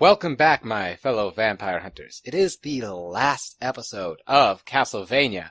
Welcome back, my fellow vampire hunters. It is the last episode of Castlevania.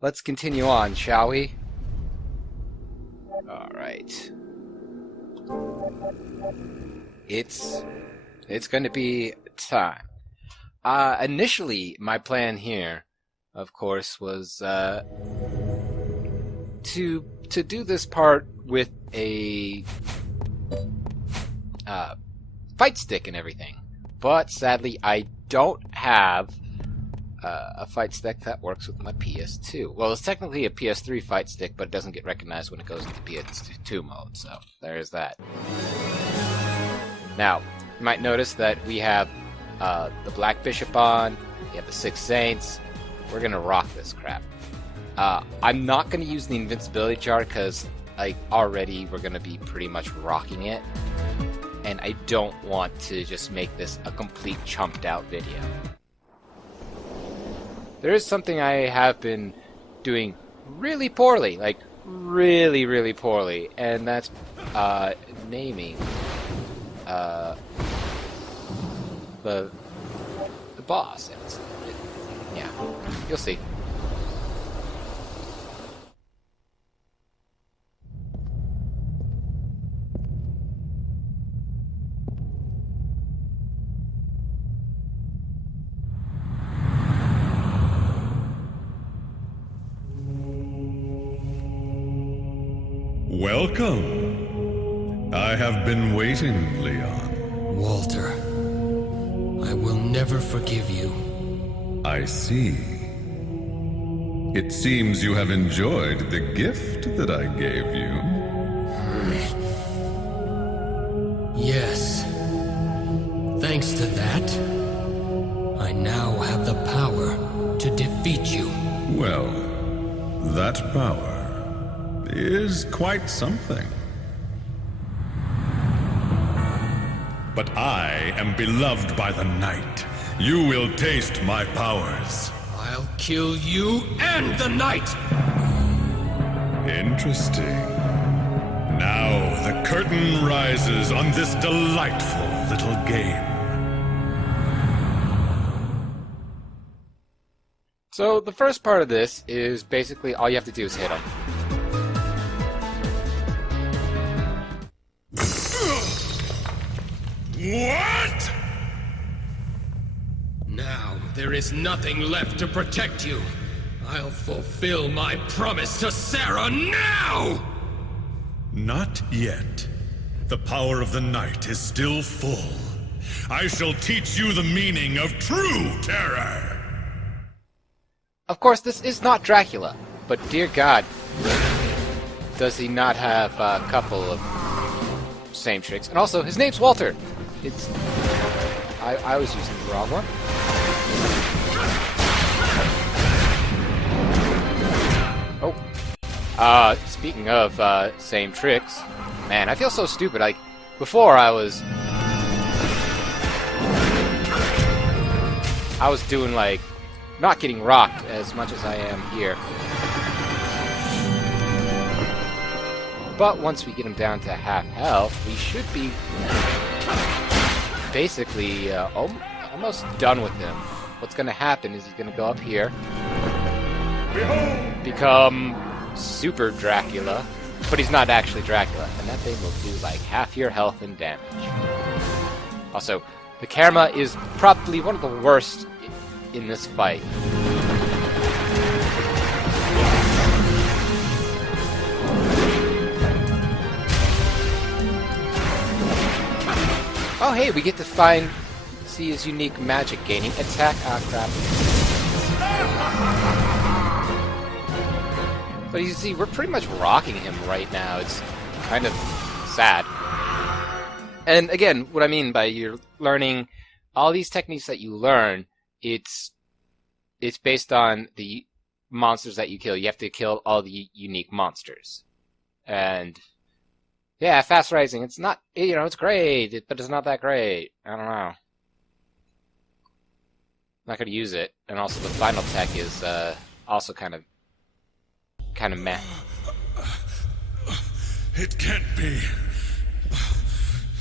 Let's continue on, shall we? Alright. It's going to be time. Initially, my plan here, of course, was to do this part with a fight stick and everything. But sadly, I don't have a fight stick that works with my PS2. Well, it's technically a PS3 fight stick, but it doesn't get recognized when it goes into PS2 mode, so there's that. Now, you might notice that we have the Black Bishop on, we have the Six Saints. We're gonna rock this crap. I'm not gonna use the invincibility jar because, like, already we're gonna be pretty much rocking it. And I don't want to just make this a complete chumped out video. There is something I have been doing really poorly, like really, really poorly, and that's naming the boss. Yeah, you'll see. Welcome. I have been waiting, Leon. Walter, I will never forgive you. I see. It seems you have enjoyed the gift that I gave you. Yes. Thanks to that, I now have the power to defeat you. Well, that power is quite something. But I am beloved by the night. You will taste my powers. I'll kill you and the knight! Interesting. Now the curtain rises on this delightful little game. So the first part of this is basically all you have to do is hit him. What? Now there is nothing left to protect you. I'll fulfill my promise to Sarah now! Not yet. The power of the night is still full. I shall teach you the meaning of true terror. Of course, this is not Dracula, but dear God, does he not have a couple of same tricks? And also, his name's Walter. It's... I was using the wrong one. Oh. Speaking of, same tricks, man, I feel so stupid. Like, before I was doing, like, not getting rocked as much as I am here. But once we get him down to half health, we should be basically almost done with him. What's going to happen is he's going to go up here, become Super Dracula, but he's not actually Dracula, and that thing will do like half your health and damage. Also, the camera is probably one of the worst in this fight. Oh hey, we get to see his unique magic gaining attack. Ah, crap. But you see, we're pretty much rocking him right now. It's kind of sad. And again, what I mean by you're learning all these techniques that you learn, it's based on the monsters that you kill. You have to kill all the unique monsters. And yeah, Fast Rising, it's not, it's great, but it's not that great. I don't know. I'm not gonna use it. And also the final tech is also kind of meh. It can't be.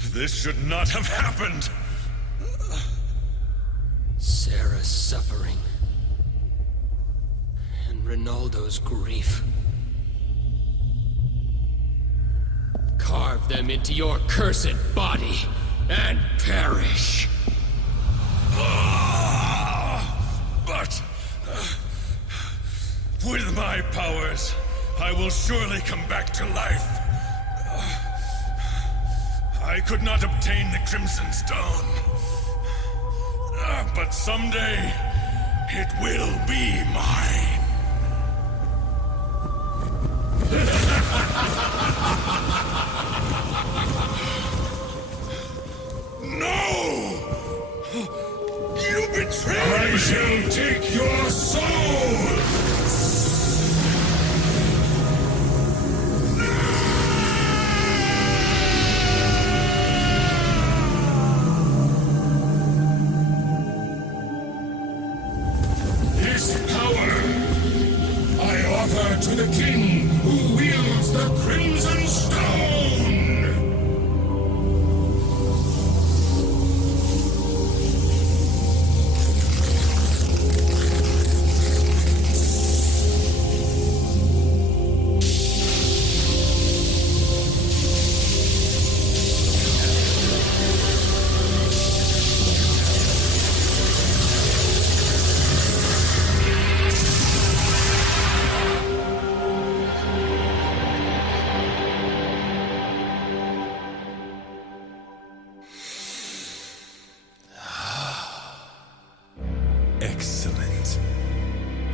This should not have happened. Ronaldo's grief. Carve them into your cursed body and perish. But with my powers, I will surely come back to life. I could not obtain the Crimson Stone. But someday, it will be mine. No! You betrayed me! I shall take your soul! This power I offer to the king who wields the Crimson Stone! Excellent.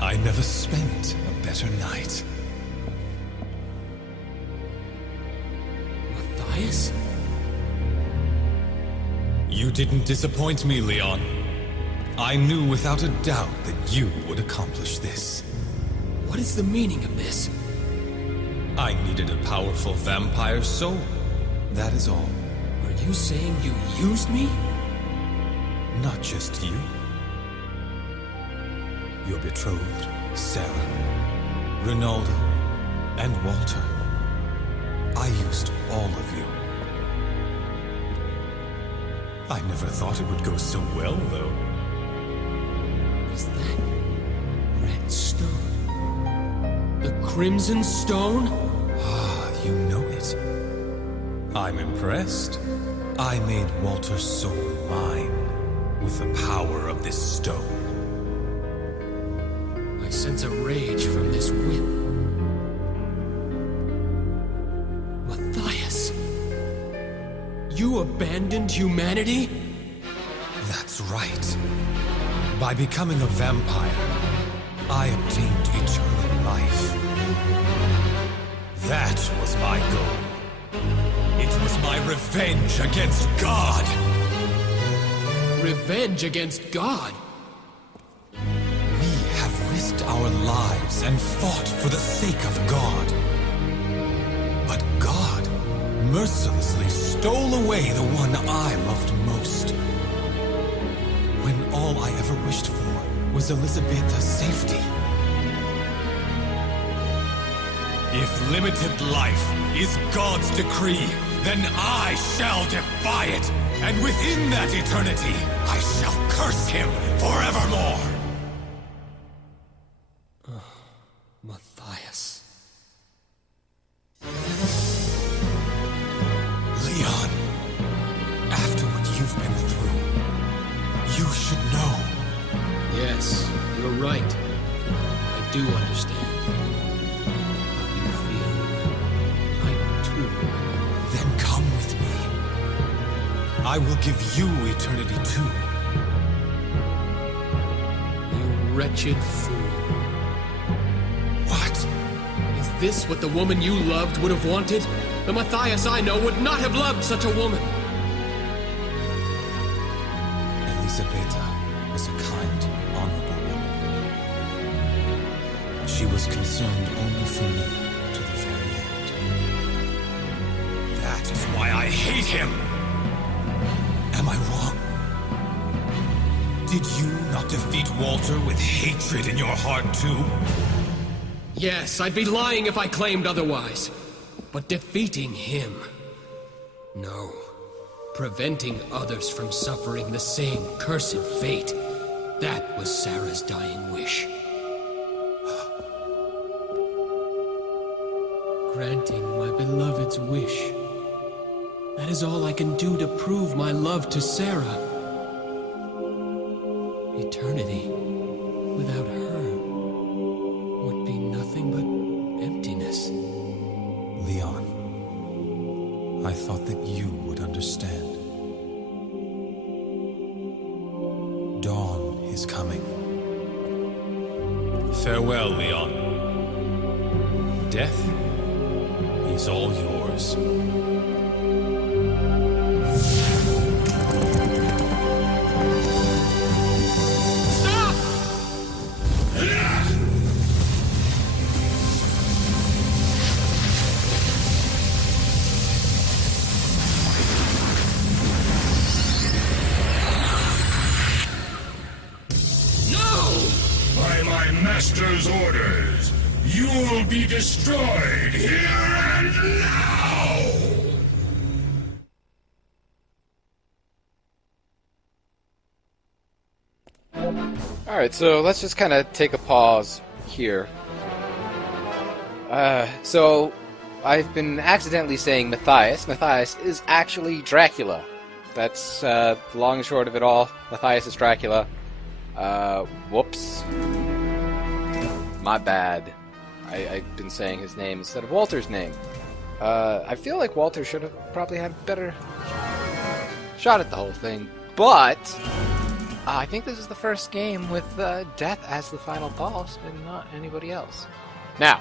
I never spent a better night. Matthias? You didn't disappoint me, Leon. I knew without a doubt that you would accomplish this. What is the meaning of this? I needed a powerful vampire soul. That is all. Are you saying you used me? Not just you. Your betrothed, Sarah, Ronaldo, and Walter. I used all of you. I never thought it would go so well, though. Is that red stone? The Crimson Stone? Ah, you know it. I'm impressed. I made Walter's soul mine with the power of this stone. I sense a rage from this whip. Matthias, you abandoned humanity? That's right. By becoming a vampire, I obtained eternal life. That was my goal. It was my revenge against God. Revenge against God? Our lives and fought for the sake of God. But God mercilessly stole away the one I loved most. When all I ever wished for was Elizabeta's safety. If limited life is God's decree, then I shall defy it. And within that eternity, I shall curse him forevermore. Matthias. Leon, after what you've been through, you should know. Yes, you're right. I do understand. How you feel. I too. Then come with me. I will give you eternity too. You wretched fool. What? Is this what the woman you loved would have wanted? The Matthias I know would not have loved such a woman. Elizabeta was a kind, honorable woman. She was concerned only for me to the very end. That is why I hate him! Am I wrong? Did you not defeat Walter with hatred in your heart too? Yes, I'd be lying if I claimed otherwise. But defeating him... no. Preventing others from suffering the same cursed fate. That was Sarah's dying wish. granting my beloved's wish. That is all I can do to prove my love to Sarah. Eternity without her would be nothing but emptiness. Leon, I thought that you would understand. Dawn is coming. Farewell, Leon. Death is all yours. By my master's orders, you'll be destroyed here and now! Alright, so let's just kind of take a pause here. So I've been accidentally saying Matthias. Matthias is actually Dracula. That's the long and short of it all. Matthias is Dracula. Whoops. My bad. I've been saying his name instead of Walter's name. I feel like Walter should have probably had a better shot at the whole thing, but I think this is the first game with Death as the final boss and not anybody else. Now,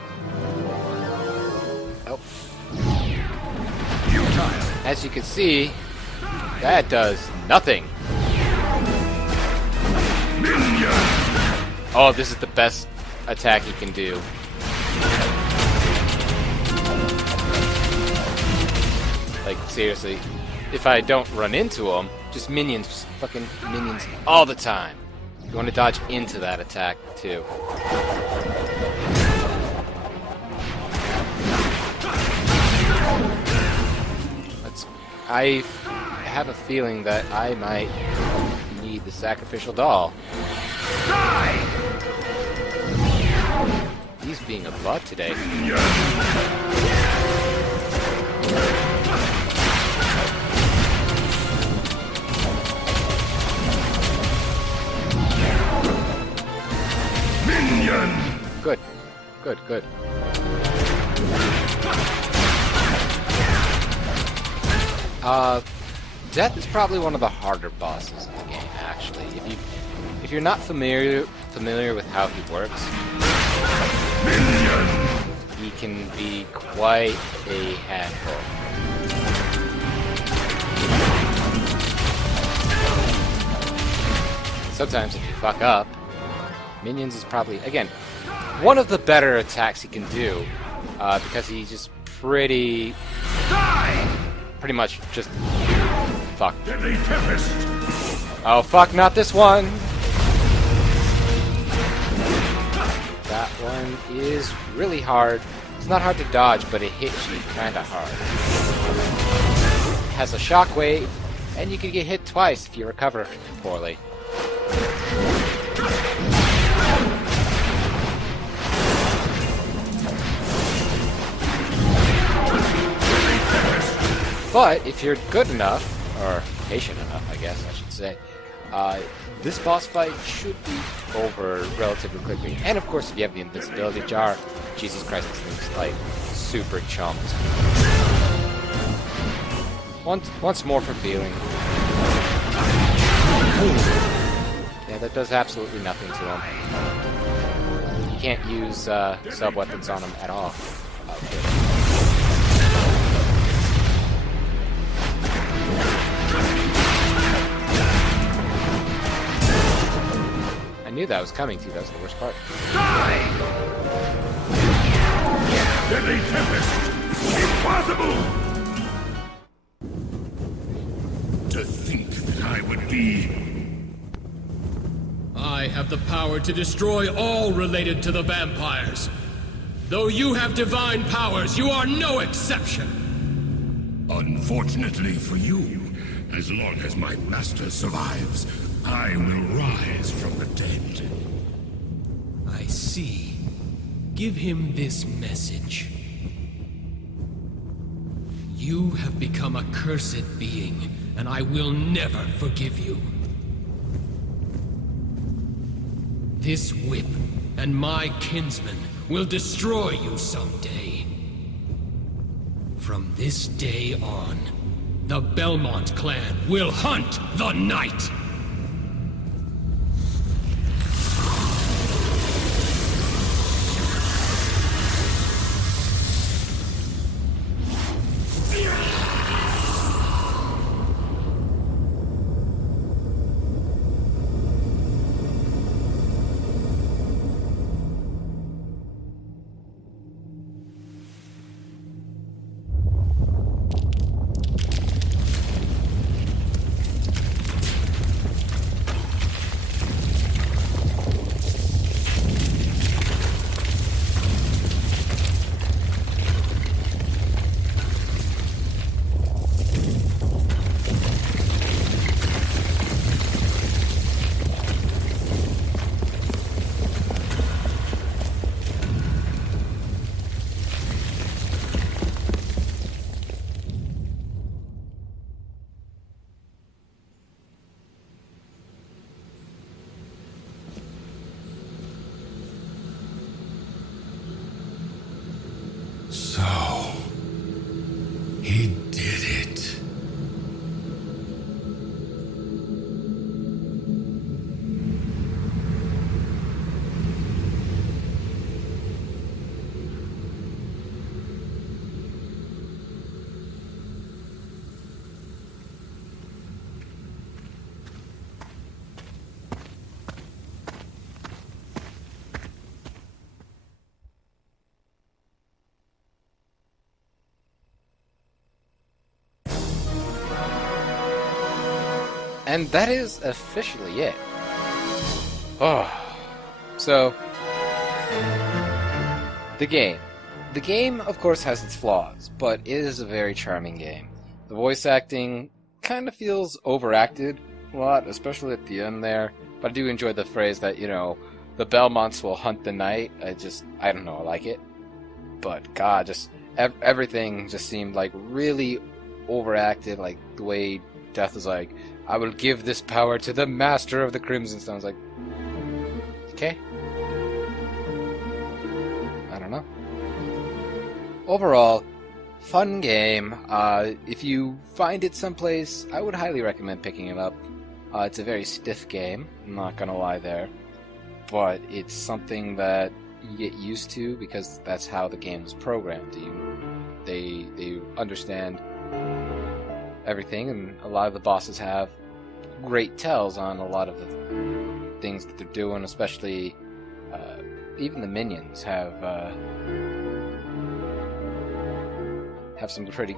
as you can see, that does nothing. Oh, this is the best attack he can do. Like, seriously, if I don't run into him, just minions, fucking minions all the time. You want to dodge into that attack, too. I have a feeling that I might need the sacrificial doll. He's being a butt today. Minion! Good. Good, good. Death is probably one of the harder bosses in the game, actually. If you're not familiar with how he works, he can be quite a handful. Sometimes if you fuck up, minions is probably, again, one of the better attacks he can do, because he's just pretty much just fuck. Deadly Tempest! Oh fuck, not this one! That one is really hard. It's not hard to dodge, but it hits you kinda hard. It has a shockwave, and you can get hit twice if you recover poorly. But if you're good enough, or patient enough, I guess I should say, this boss fight should be over relatively quickly. And of course, if you have the invincibility jar, Jesus Christ, this thing's like super chumped. Once more for feeling. Yeah, that does absolutely nothing to him. You can't use sub-weapons on him at all. I knew that was coming too, that was the worst part. Die! Deadly Tempest! Impossible! To think that I would be... I have the power to destroy all related to the vampires. Though you have divine powers, you are no exception. Unfortunately for you, as long as my master survives, I will rise from the dead. I see. Give him this message. You have become a cursed being, and I will never forgive you. This whip and my kinsmen will destroy you someday. From this day on, the Belmont clan will hunt the night! So, he did it. And that is officially it. Oh. So, the game. The game, of course, has its flaws, but it is a very charming game. The voice acting kind of feels overacted a lot, especially at the end there. But I do enjoy the phrase that, you know, the Belmonts will hunt the night. I don't know, I like it. But, God, just everything just seemed like really overacted, like the way Death was like, I will give this power to the Master of the Crimson Stone. I was like, okay. I don't know. Overall, fun game. If you find it someplace, I would highly recommend picking it up. It's a very stiff game, I'm not gonna lie there. But it's something that you get used to because that's how the game was programmed. They understand everything, and a lot of the bosses have great tells on a lot of the things that they're doing, especially even the minions have some pretty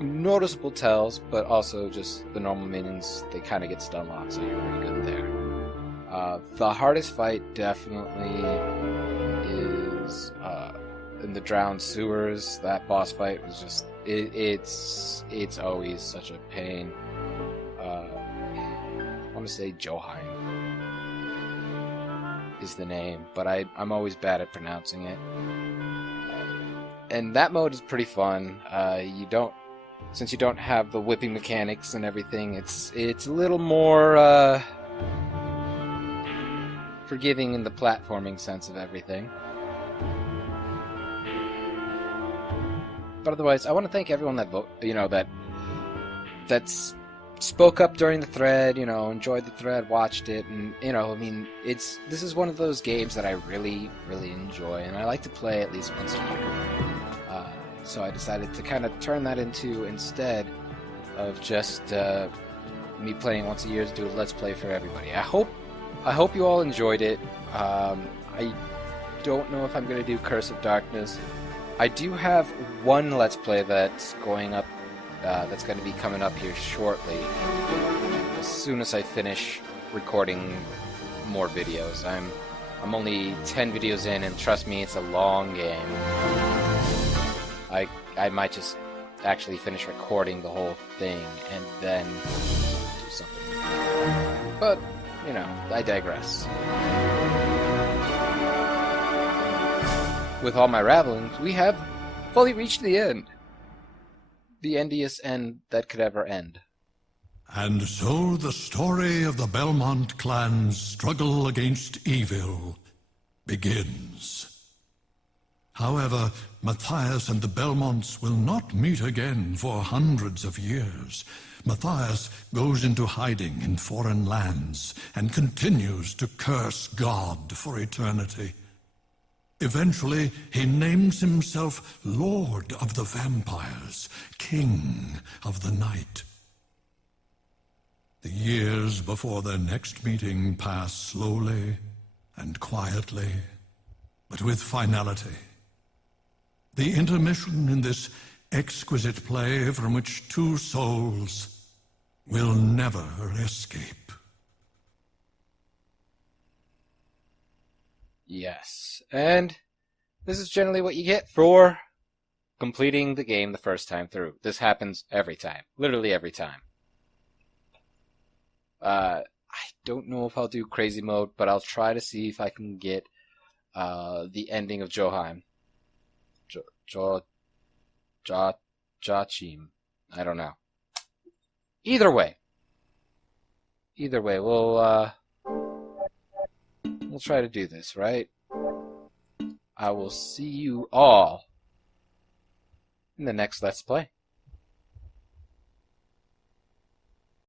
noticeable tells, but also just the normal minions, they kind of get stun locked, so you're pretty good there. The hardest fight definitely is in the drowned sewers. That boss fight was just it's always such a pain. I want to say Joheim is the name, but I'm always bad at pronouncing it. And that mode is pretty fun. Since you don't have the whipping mechanics and everything, it's a little more forgiving in the platforming sense of everything. But otherwise, I want to thank everyone that's spoke up during the thread, enjoyed the thread, watched it, and this is one of those games that I really, really enjoy, and I like to play at least once a year. So I decided to kind of turn that into, instead of just me playing once a year, to do a Let's Play for everybody. I hope you all enjoyed it. I don't know if I'm going to do Curse of Darkness. I do have one Let's Play that's going up, that's going to be coming up here shortly, as soon as I finish recording more videos. I'm only 10 videos in, and trust me, it's a long game. I might just actually finish recording the whole thing and then do something. But, I digress. With all my ramblings, we have fully reached the end. the endiest end that could ever end. And so the story of the Belmont clan's struggle against evil begins. However, Matthias and the Belmonts will not meet again for hundreds of years. Matthias goes into hiding in foreign lands and continues to curse God for eternity. Eventually, he names himself Lord of the Vampires, King of the Night. The years before their next meeting pass slowly and quietly, but with finality. The intermission in this exquisite play from which two souls will never escape. Yes, and this is generally what you get for completing the game the first time through. This happens every time, literally every time. I don't know if I'll do crazy mode, but I'll try to see if I can get the ending of Joachim. Joachim. I don't know. Either way, we'll try to do this, right? I will see you all in the next Let's Play.